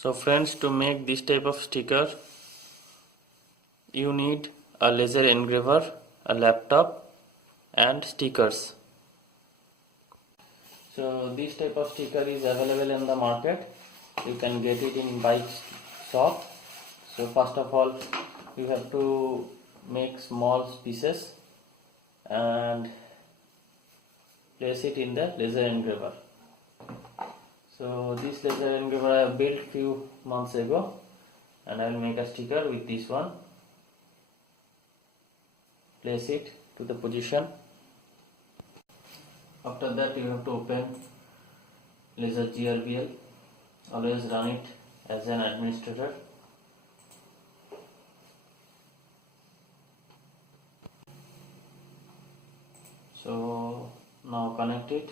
So friends, to make this type of sticker you need a laser engraver, a laptop and stickers. So this type of sticker is available in the market. You can get it in bike shop. So first of all you have to make small pieces and place it in the laser engraver. So this laser engraver I have built few months ago, and I will make a sticker with this one. Place it to the position. After that you have to open laser GRBL. Always run it as an administrator. So now connect it.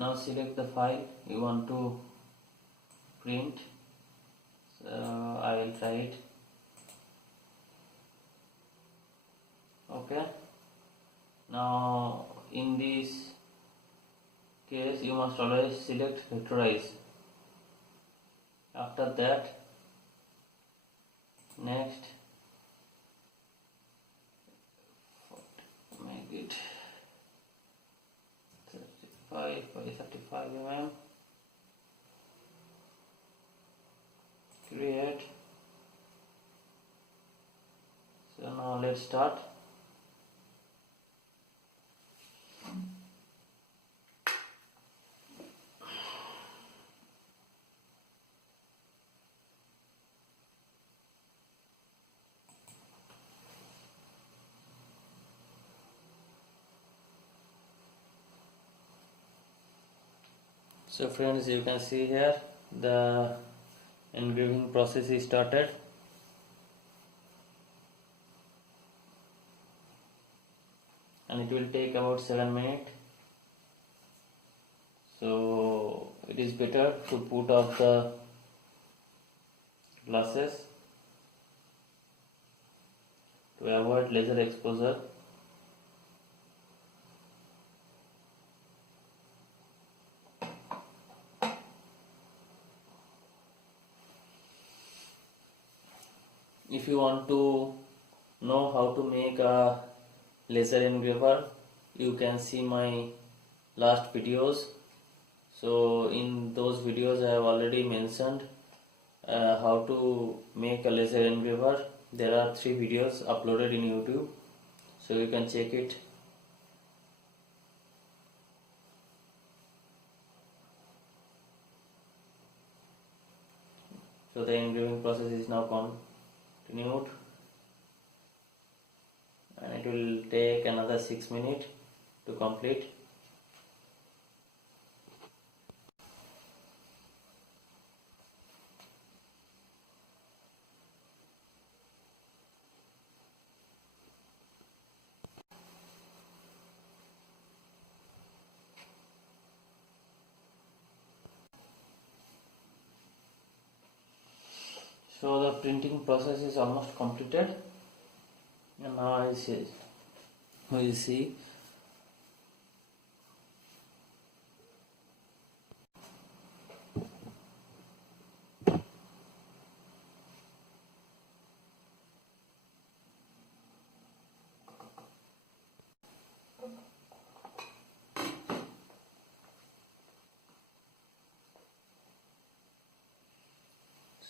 Now select the file you want to print. So I will try it. Okay. Now in this case you must always select vectorize. After that, next make it 35 by 35 mm. Create. So now let's start. So friends, you can see here the engraving process is started. And it will take about 7 minutes. So it is better to put off the glasses to avoid laser exposure. If you want to know how to make a laser engraver, you can see my last videos. So in those videos I have already mentioned how to make a laser engraver. There are 3 videos uploaded in YouTube, so you can check it. So the engraving process is now continued, and it will take another 6 minutes to complete. So the printing process is almost completed, and now we will see.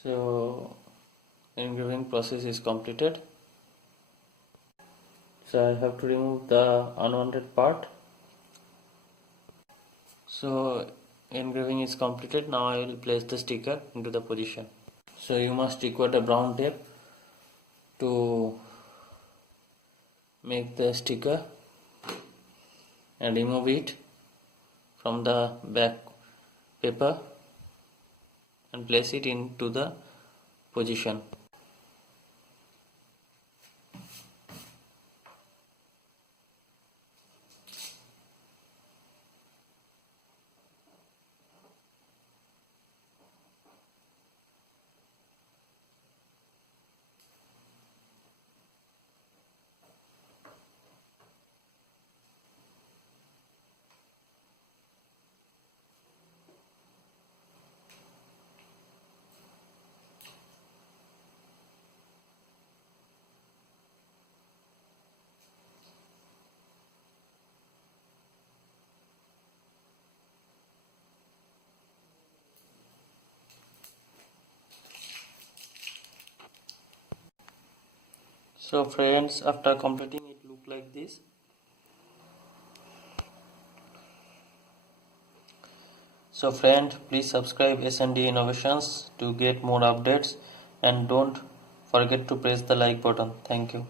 So engraving process is completed. So I have to remove the unwanted part. So engraving is completed. Now I will place the sticker into the position. So you must require a brown tape to make the sticker and remove it from the back paper and place it into the position. So friends, after completing it look like this. So friend, please subscribe S&D Innovations to get more updates, and don't forget to press the like button. Thank you.